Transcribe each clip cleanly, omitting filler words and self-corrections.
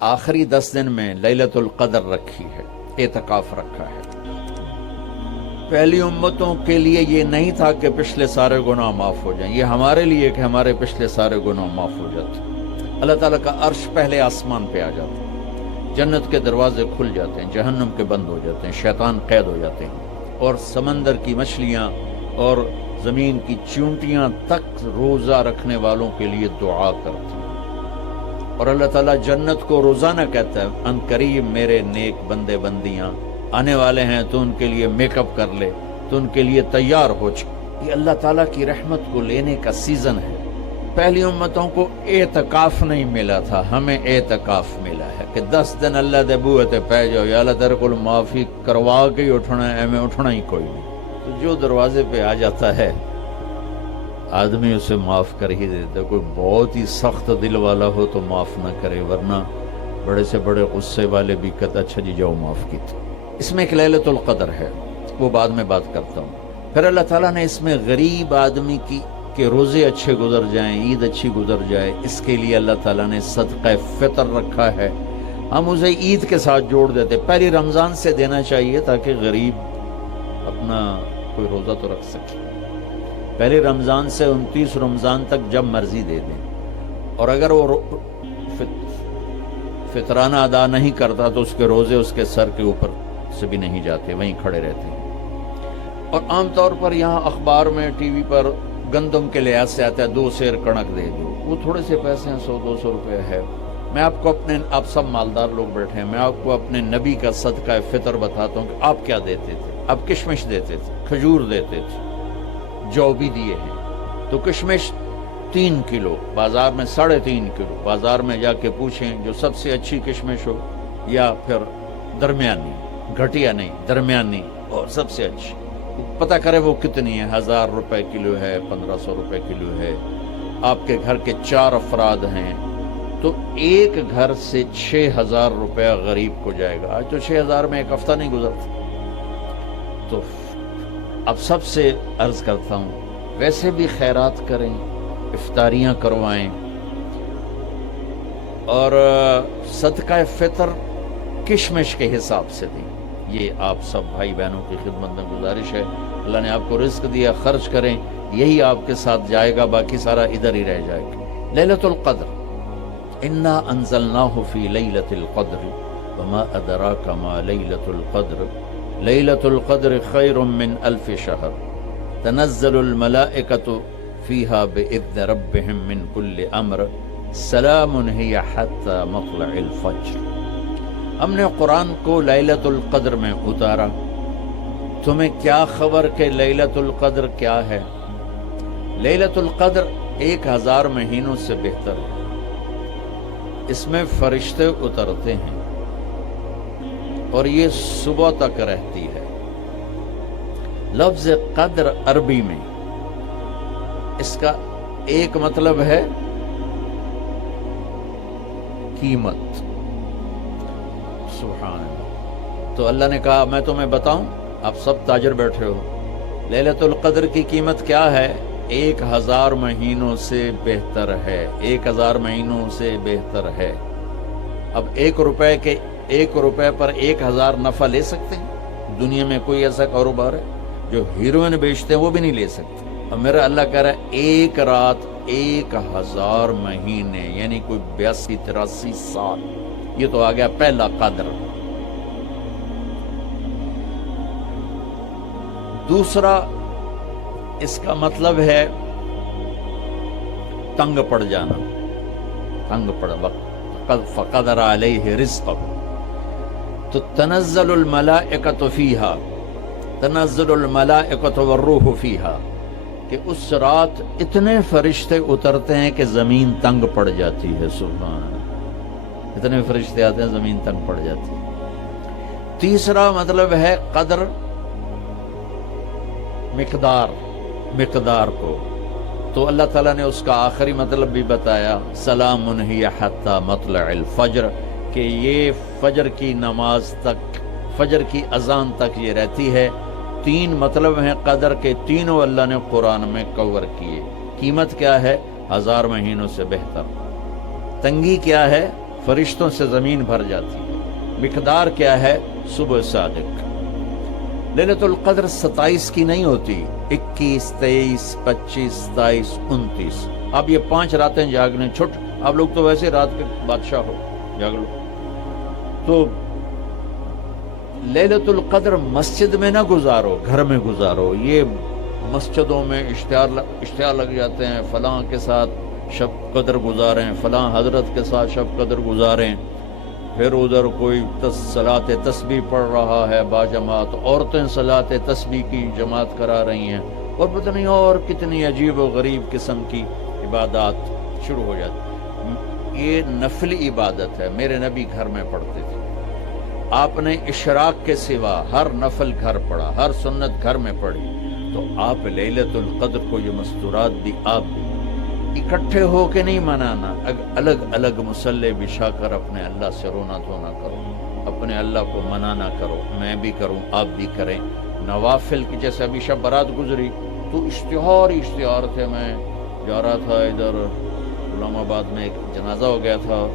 آخری 10 دن میں لیلۃ القدر رکھی ہے، اعتکاف رکھا ہے۔ پہلی امتوں کے لیے یہ نہیں تھا کہ پچھلے سارے گناہ معاف ہو جائیں، یہ ہمارے لیے کہ ہمارے پچھلے سارے گناہ معاف ہو جاتے۔ اللہ تعالیٰ کا عرش پہلے آسمان پہ آ جاتا ہے، جنت کے دروازے کھل جاتے ہیں، جہنم کے بند ہو جاتے ہیں، شیطان قید ہو جاتے ہیں، اور سمندر کی مچھلیاں اور زمین کی چونٹیاں تک روزہ رکھنے والوں کے لیے دعا کرتی ہیں۔ اور اللہ تعالیٰ جنت کو روزانہ کہتا ہے، ان قریب میرے نیک بندے بندیاں آنے والے ہیں، تو ان کے لیے میک اپ کر لے، تو ان کے لیے تیار ہو جائے۔ یہ اللہ تعالیٰ کی رحمت کو لینے کا سیزن ہے۔ پہلی امتوں کو اعتکاف نہیں ملا تھا، ہمیں اعتکاف ملا ہے کہ 10 دن اللہ دے بوئے تے پہ جاؤ، یا اللہ تیرے کو معافی کروا کے ہی اٹھنا ہے، میں اٹھنا ہی کوئی نہیں۔ تو جو دروازے پہ آ جاتا ہے آدمی اسے معاف کر ہی دیتا ہے۔ کوئی بہت ہی سخت دل والا ہو تو معاف نہ کرے، ورنہ بڑے سے بڑے غصے والے بھی کہتے اچھا جی جاؤ معاف کیتے۔ اس میں ایک لیلۃ القدر ہے، وہ بعد میں بات کرتا ہوں۔ پھر اللہ تعالیٰ نے اس میں غریب آدمی کی کہ روزے اچھے گزر جائیں، عید اچھی گزر جائے، اس کے لیے اللہ تعالیٰ نے صدقہ فطر رکھا ہے۔ ہم اسے عید کے ساتھ جوڑ دیتے، پہلی رمضان سے دینا چاہیے تاکہ غریب اپنا کوئی روزہ تو رکھ سکے۔ پہلی رمضان سے 29 رمضان تک جب مرضی دے دیں، اور اگر وہ فطرانہ ادا نہیں کرتا تو اس کے روزے اس کے سر کے اوپر سے بھی نہیں جاتے، وہیں کھڑے رہتے ہیں۔ اور عام طور پر یہاں اخبار میں ٹی وی پر گندم کے لحاظ سے آتا ہے 2 سیر کڑک دے دو، وہ تھوڑے سے پیسے ہیں، 100-200 روپے ہے۔ میں آپ کو آپ سب مالدار لوگ بیٹھے ہیں، میں آپ کو اپنے نبی کا صدقہ فطر بتاتا ہوں کہ آپ کیا دیتے تھے۔ آپ کشمش دیتے تھے، کھجور دیتے تھے، جو بھی دیے ہیں۔ تو کشمش 3 کلو، بازار میں 3.5 کلو، بازار میں جا کے پوچھیں جو سب سے اچھی کشمش ہو، یا پھر درمیانی، گھٹیا نہیں درمیانی اور سب سے اچھی، پتہ کرے وہ کتنی ہے، 1000 روپے کلو ہے، 1500 روپے کلو ہے۔ آپ کے گھر کے 4 افراد ہیں تو ایک گھر سے 6000 روپے غریب کو جائے گا۔ آج تو 6000 میں ایک ہفتہ نہیں گزرتا۔ تو اب سب سے عرض کرتا ہوں، ویسے بھی خیرات کریں، افطاریاں کروائیں، اور صدقہ فطر کشمش کے حساب سے دیں۔ یہ آپ سب بھائی بہنوں کی خدمت میں گزارش ہے۔ اللہ نے آپ کو رزق دیا، خرچ کریں، یہی آپ کے ساتھ جائے گا، باقی سارا ادھر ہی رہ جائے گا۔ لیلۃ القدر، انا انزلناہ فی لیلۃ القدر وما ادراک ما لیلۃ القدر لیلۃ القدر خیر من 1000 شہر تنزل الملائکۃ فیہا باذن ربہم من کل امر سلام ہی حتی مطلع الفجر۔ ہم نے قرآن کو لیلۃ القدر میں اتارا، تمہیں کیا خبر کہ لیلۃ القدر کیا ہے؟ لیلۃ القدر 1000 مہینوں سے بہتر ہے۔ اس میں فرشتے اترتے ہیں اور یہ صبح تک رہتی ہے۔ لفظ قدر عربی میں اس کا ایک مطلب ہے قیمت۔ سبحان اللہ۔ تو اللہ نے کہا میں تمہیں بتاؤں، آپ سب تاجر بیٹھے ہو، لیلۃ القدر کی قیمت کیا ہے؟ 1000 مہینوں سے بہتر ہے، 1000 مہینوں سے بہتر ہے۔ اب 1 روپے پر 1000 نفع لے سکتے ہیں؟ دنیا میں کوئی ایسا کاروبار ہے؟ جو ہیروئن بیچتے ہیں وہ بھی نہیں لے سکتے۔ اور میرا اللہ کہہ رہا ہے 1 رات 1000 مہینے، یعنی کوئی 82-83 سال۔ یہ تو آ گیا پہلا قدر۔ دوسرا اس کا مطلب ہے تنگ پڑ جانا، تنگ پڑ وقت فقدر علیہ رزقہ۔ تو تنزل الملائکۃ فیہا، تنزل الملائکۃ والروح فیہا، کہ اس رات اتنے فرشتے اترتے ہیں کہ زمین تنگ پڑ جاتی ہے۔ سبحان اللہ، اتنے فرشتے آتے ہیں زمین تنگ پڑ جاتی ہے۔ تیسرا مطلب ہے قدر، مقدار کو۔ تو اللہ تعالیٰ نے اس کا آخری مطلب بھی بتایا، سلام ہی حتی مطلع الفجر، کہ یہ فجر کی نماز تک، فجر کی اذان تک یہ رہتی ہے۔ 3 مطلب ہیں قدر کے، تینوں اللہ نے قرآن میں کور کیے۔ قیمت کیا ہے؟ 1000 مہینوں سے بہتر۔ تنگی کیا ہے؟ فرشتوں سے زمین بھر جاتی ہے. مقدار کیا ہے؟ صبح صادق. لیلۃ القدر 27 کی نہیں ہوتی، 21، 23، 25، 27، 29. اب یہ 5 راتیں جاگنے چھٹ. آپ لوگ تو ویسے رات کے بادشاہ ہو، جاگ لو. تو لیلۃ القدر مسجد میں نہ گزارو، گھر میں گزارو. یہ مسجدوں میں اشتہار لگ جاتے ہیں، فلاں کے ساتھ شب قدر گزاریں، فلاں حضرت کے ساتھ شب قدر گزاریں. پھر ادھر کوئی صلاۃ تسبیح پڑھ رہا ہے باجماعت، عورتیں صلاۃ تسبیح کی جماعت کرا رہی ہیں، اور پتہ نہیں اور کتنی عجیب و غریب قسم کی عبادات شروع ہو جاتی. یہ نفل عبادت ہے، میرے نبی گھر میں پڑھتے تھے. آپ نے اشراق کے سوا ہر نفل گھر پڑھا، ہر سنت گھر میں پڑھی. تو آپ لیلۃ القدر کو یہ مستورات بھی آپ بھی اکٹھے ہو کے نہیں منانا، الگ الگ مصلی بچھا کر اپنے اللہ سے رونا دھونا کرو، اپنے اللہ کو منانا کرو. میں بھی کروں، آپ بھی کریں. نوافل کی جیسے ابھی شب برات گزری تو اشتہار تھے. میں جا رہا تھا ادھر اسلام آباد میں، ایک جنازہ ہو گیا تھا،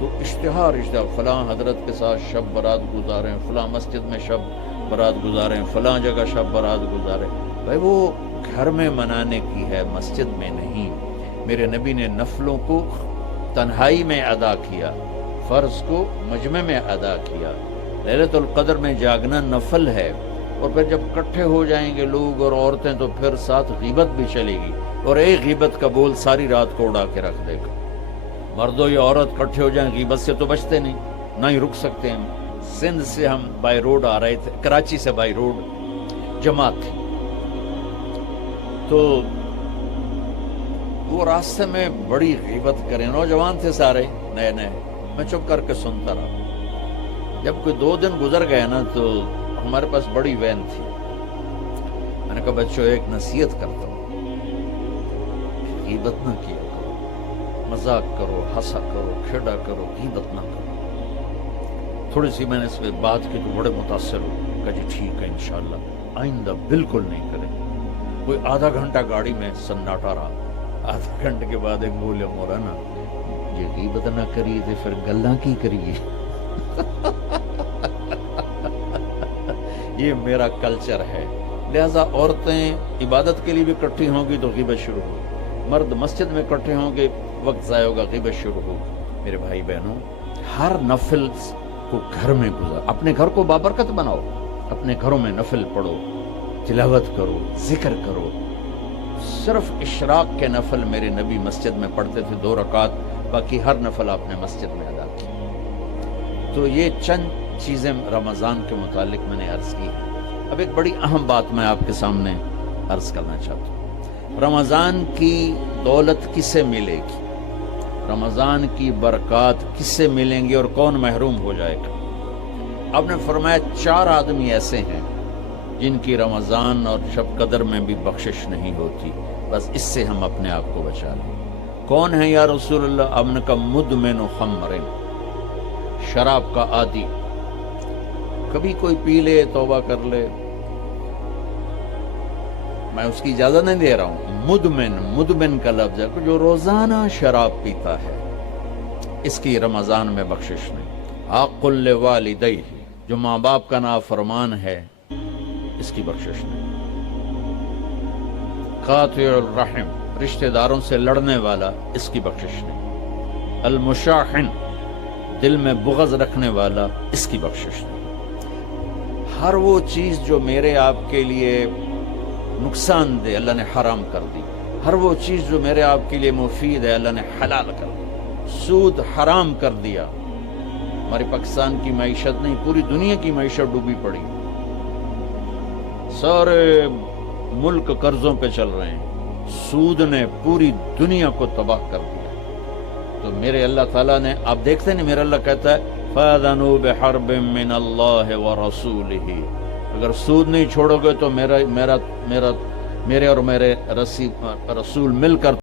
تو اشتہار فلاں حضرت کے ساتھ شب برات گزاریں، فلاں مسجد میں شب برات گزاریں، فلاں جگہ شب برات گزاریں. بھائی وہ گھر میں منانے کی ہے، مسجد میں نہیں. میرے نبی نے نفلوں کو تنہائی میں ادا کیا، فرض کو مجمع میں ادا کیا. لیلۃ القدر میں جاگنا نفل ہے. اور پھر جب اکٹھے ہو جائیں گے لوگ اور عورتیں تو پھر ساتھ غیبت بھی چلے گی، اور ایک غیبت کا بول ساری رات کو اڑا کے رکھ دے گا. مردوں یا عورت اکٹھے ہو جائیں غیبت سے تو بچتے نہیں، نہ ہی رک سکتے ہیں. سندھ سے ہم بائی روڈ آ رہے تھے، کراچی سے بائی روڈ جماعت تھی، تو وہ راستے میں بڑی غیبت کریں. نوجوان تھے سارے نئے نئے. میں چپ کر کے سنتا رہا. جب کوئی 2 دن گزر گئے نا تو ہمارے پاس بڑی وین تھی. میں نے کہا بچوں ایک نصیحت کرتا ہوں، غیبت نہ کیا کرو، مذاق کرو، ہنسا کرو، کھیڑا کرو، غیبت نہ کرو. تھوڑی سی میں نے اس پہ بات کی تو بڑے متاثر ہو. کہا جی ٹھیک ہے انشاءاللہ آئندہ بالکل نہیں کریں. کوئی آدھا گھنٹہ گاڑی میں سناٹا رہا. آدھے گھنٹے کے بعد ایک بولے مولانا یہ غیبت نہ کریے تو پھر گلاں کی کریے. یہ میرا کلچر ہے. لہذا عورتیں عبادت کے لیے بھی اکٹھی ہوں گی تو غیبت شروع ہوگی، مرد مسجد میں اکٹھے ہوں گے وقت ضائع ہوگا، غیبت شروع ہوگی. میرے بھائی بہنوں، ہر نفل کو گھر میں گزار. اپنے گھر کو بابرکت بناؤ، اپنے گھروں میں نفل پڑھو، تلاوت کرو، ذکر کرو. صرف اشراق کے نفل میرے نبی مسجد میں پڑھتے تھے 2 رکعت، باقی ہر نفل آپ نے مسجد میں ادا کی. تو یہ چند چیزیں رمضان کے متعلق میں نے عرض کی. اب ایک بڑی اہم بات میں آپ کے سامنے عرض کرنا چاہتا ہوں. رمضان کی دولت کسے ملے گی؟ رمضان کی برکات کس سے ملیں گی اور کون محروم ہو جائے گا؟ آپ نے فرمایا 4 آدمی ایسے ہیں جن کی رمضان اور شب قدر میں بھی بخشش نہیں ہوتی. بس اس سے ہم اپنے آپ کو بچا لیں. کون ہے یا رسول اللہ؟ آپ نے کہا مدمن خمر، شراب کا عادی. کبھی کوئی پی لے توبہ کر لے، میں اس کی اجازت نہیں دے رہا ہوں. مدمن کا لفظ ہے جو روزانہ شراب پیتا ہے، اس کی رمضان میں بخشش نہیں. عاق لوالدیہ، جو ماں باپ کا نافرمان ہے، اس کی بخشش نہیں. قاطع الرحم، رشتہ داروں سے لڑنے والا، اس کی بخشش نہیں. المشاحن، دل میں بغض رکھنے والا، اس کی بخشش نہیں. ہر وہ چیز جو میرے آپ کے لیے نقصان دے اللہ نے حرام کر دی. ہر وہ چیز جو میرے آپ کے لیے مفید ہے اللہ نے حلال کر دی. سود حرام کر دیا. ہماری پاکستان کی معیشت نہیں، پوری دنیا کی معیشت ڈوبی پڑی. سارے ملک قرضوں پہ چل رہے ہیں. سود نے پوری دنیا کو تباہ کر دیا. تو میرے اللہ تعالیٰ نے، آپ دیکھتے ہیں میرا اللہ کہتا ہے فَأَذَنُوا بِحَرْبٍ مِّنَ اللَّهِ وَرَسُولِهِ، اگر سود نہیں چھوڑو گے تو میرے اور میرے رسول مل کر